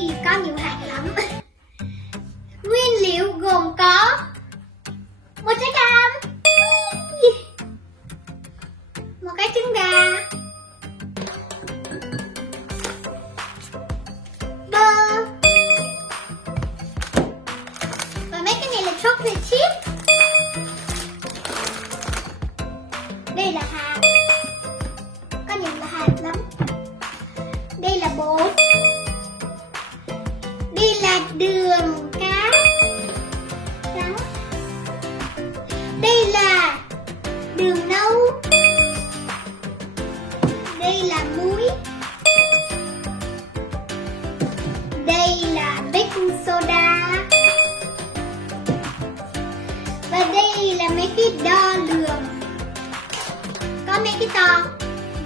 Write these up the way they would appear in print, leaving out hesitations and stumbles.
vì có nhiều hạt lắm. Nguyên liệu gồm có một trái cam, một cái trứng gà, bơ, và mấy cái này là chocolate chip. Đây là hạt, có nhiều là hạt lắm. Đây là bột, đây là đường cát trắng, đây là đường nâu, đây là muối, đây là baking soda, và đây là mấy cái đo lường. Có mấy cái to,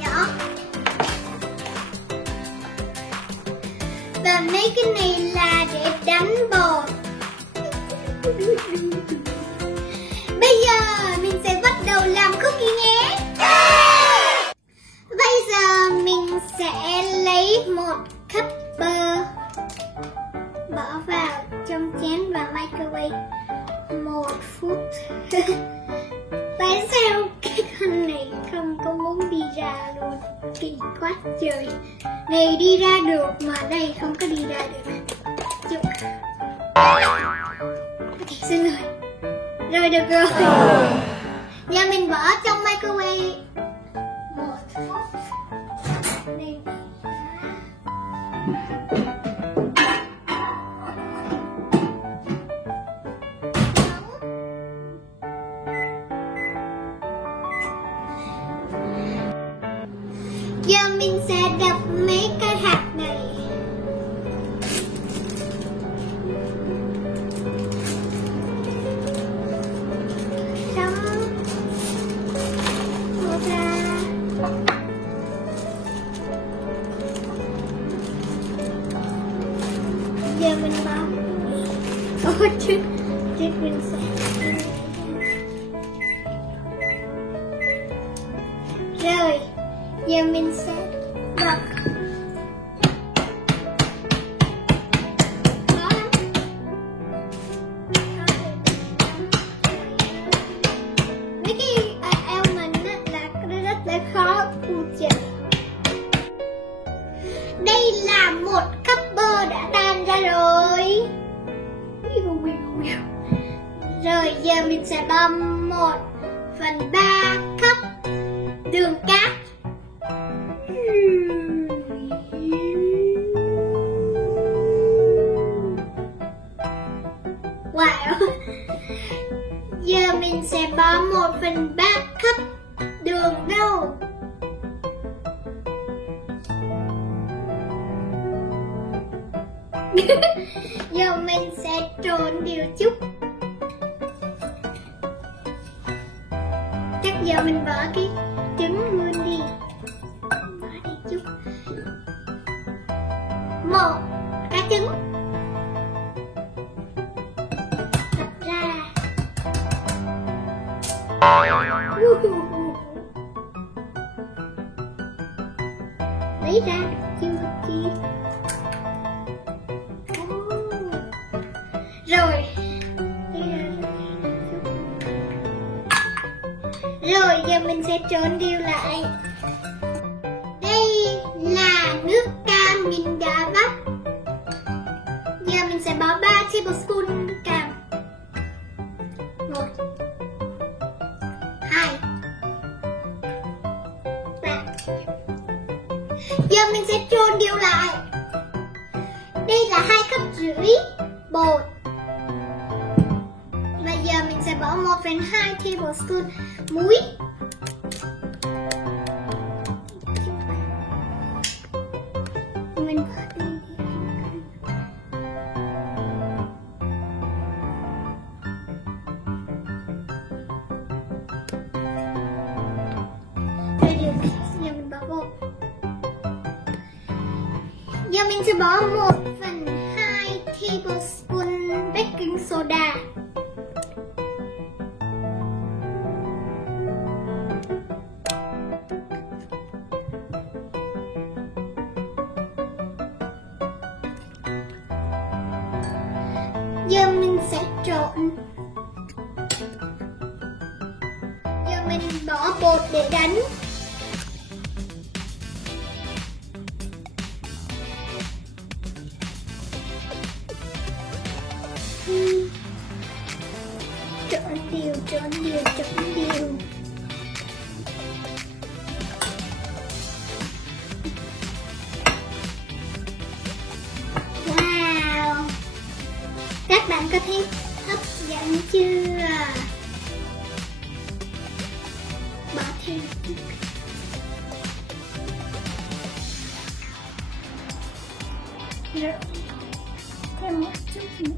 nhỏ, và mấy cái này là để đánh bột. Bây giờ mình sẽ bắt đầu làm cookie nhé. Bây giờ mình sẽ lấy một cup bơ, bỏ vào trong chén và microwave 1 phút. Tại sao cái con này không có muốn đi ra luôn? Kỳ quá trời. Này đi ra được mà đây không có đi ra được. Chúc. Ok, xin lỗi. Rồi được rồi. Giờ mình bỏ trong microwave 1 phút. Đây. Giờ mình sẽ đập mấy cái hạt này. Xong mở ra. Giờ mình bỏ. Ôi chứ mình sẽ. Rồi. Giờ mình sẽ đập. Mấy cái element là rất là khó phụ trợ. Đây là một cup bơ đã tan ra rồi. Rồi giờ mình sẽ băm 1/3 cup đường cát. Wow. Giờ mình sẽ bỏ 1/3 cup đường nâu. Giờ mình sẽ trộn đều chút. Chắc giờ mình bỏ cái trứng luôn đi. Bỏ đi chút. 1 cái trứng. Lấy ra chưa chi. Rồi. Rồi giờ mình sẽ trộn đều lại. Đây là nước cam mình đã vắt. Giờ mình sẽ bỏ 3 tablespoon nước cam. 1 2 3. Giờ mình sẽ trộn đều lại. Đây là 2,5 cup bột. Và giờ mình sẽ bỏ 1/2 tablespoon muối. Mình bỏ đi. Rồi được, giờ mình bỏ vô. Giờ mình sẽ bỏ 1/2 tablespoon baking soda. Giờ mình sẽ trộn. Giờ mình bỏ bột để đánh. Trộn đều, trộn đều, trộn đều. Wow! Các bạn có thấy hấp dẫn chưa? Bỏ thêm rồi thêm một chút nữa.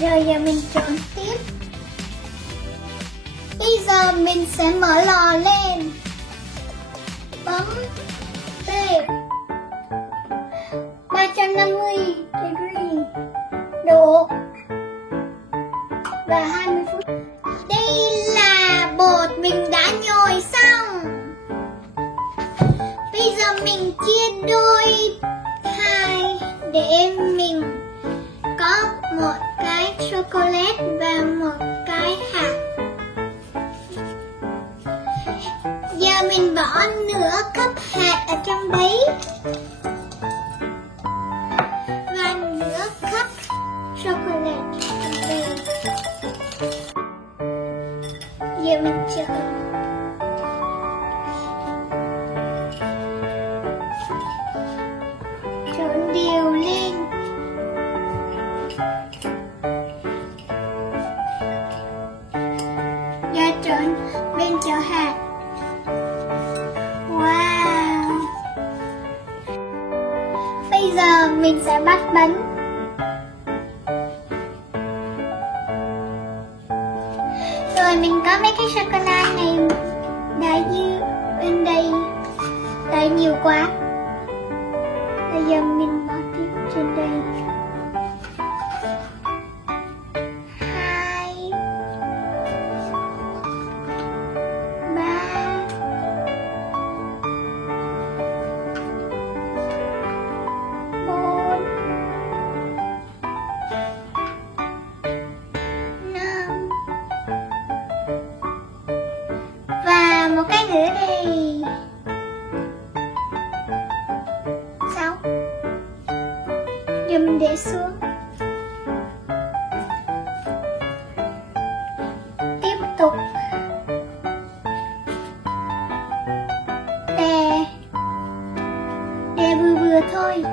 Rồi giờ mình trộn tiếp. Bây giờ mình sẽ mở lò lên, bấm bếp 350 degree độ và 20 phút. Đây là bột mình đã nhồi xong. Bây giờ mình chia đôi hai để mình có một cái chocolate và một cái hạt. Giờ mình bỏ nửa cốc hạt ở trong đấy và nửa cốc chocolate trong đây. Giờ mình trộn. Trộn đều lên. Giờ trộn bên chỗ hạt. Wow! Bây giờ mình sẽ bắt bánh. Rồi mình có mấy cái sô-cô-la này đã như bên đây tại nhiều quá. Bây giờ mình bỏ tiếp trên đây. 2 3 4 5 và một cái nữa đây. 6. Giờ mình để xuống. Tiếp tục đè vừa vừa thôi.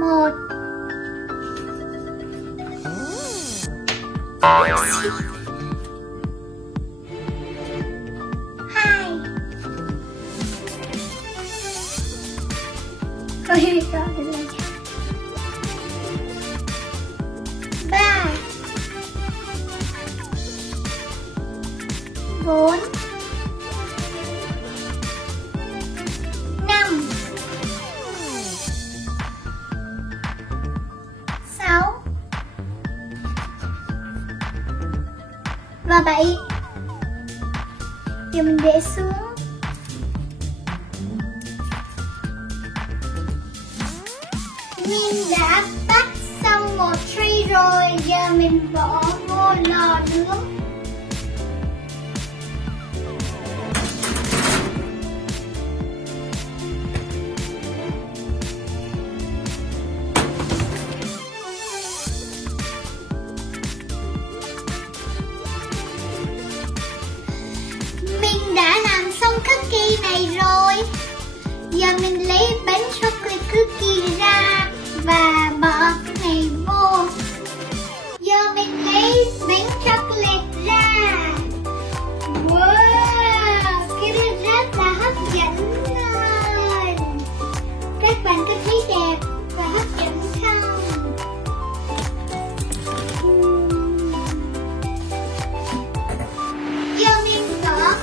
Một. Hai. Ôi trời ơi. 3 4 5 6 và 7. Giờ mình để xuống. Mình đã bắt xong một tray rồi. Giờ mình bỏ vô lò nướng. Mình đã làm xong cookie này rồi. Giờ mình lấy bánh chocolate cookie ra và bỏ cái này vô. Giờ mình lấy bánh chocolate ra. Wow, cái này rất là hấp dẫn luôn. Các bạn có thấy đẹp và hấp dẫn không? Giờ mình bỏ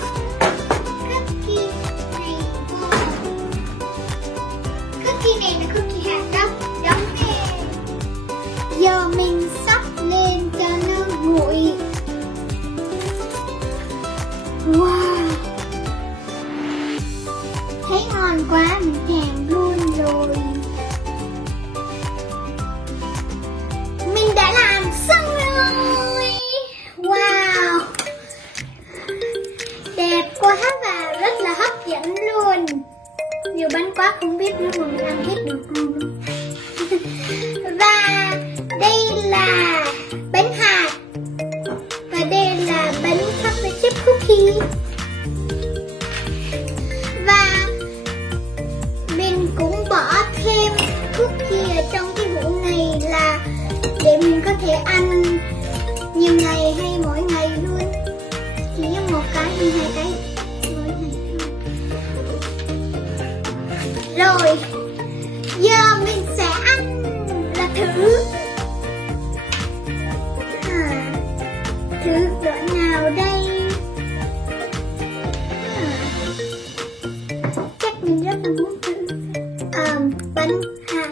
cookie này vô. Cookie này là cookie hạt đó, giống nè. Giờ mình sắp lên cho nó nguội. Wow, thấy ngon quá, mình hàng luôn rồi. Mình đã làm xong rồi. Wow, đẹp quá và rất là hấp dẫn luôn. Nhiều bánh quá không biết nếu mình làm hết được không. Và đây là bánh hạt. Và đây là bánh chocolate chip cookie. Và mình cũng bỏ thêm cookie ở trong cái hũ này là để mình có thể ăn nhiều ngày hay mỗi ngày luôn. Chỉ một cái hay hai cái mỗi ngày thôi. Rồi, giờ mình sẽ ăn là thử. Thử loại nào đây? Chắc mình rất là muốn thử bánh hạt.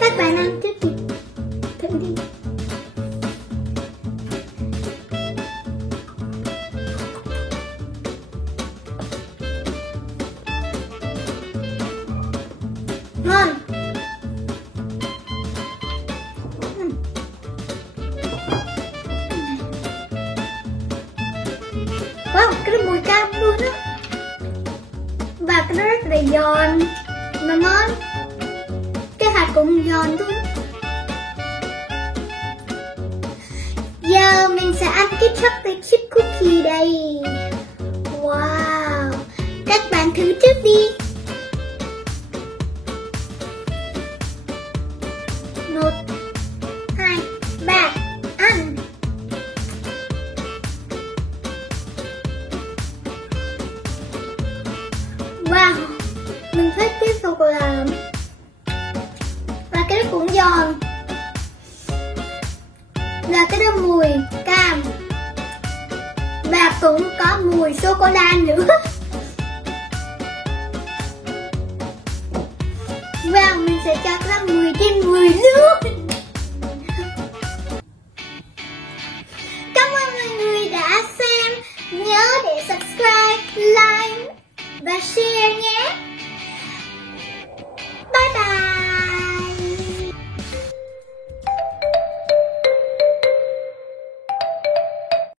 Các bạn ăn trước đi. Thử đi. Ngon. Wow, cái đó mùi cam luôn á. Và cái nó rất là giòn mà ngon. Cái hạt cũng giòn luôn. Giờ mình sẽ ăn cái chocolate chip cookie đây. Wow, các bạn thử trước đi. 1, 2, 3, ăn. Wow, mình thích cái sô-cô-la. Và cái đó cũng giòn. Và cái đó mùi cam. Và cũng có mùi sô-cô-la nữa. Và mình sẽ cho cái đó 10 trên 10 luôn. Cảm ơn mọi người đã xem. Nhớ để subscribe, like và share nhé.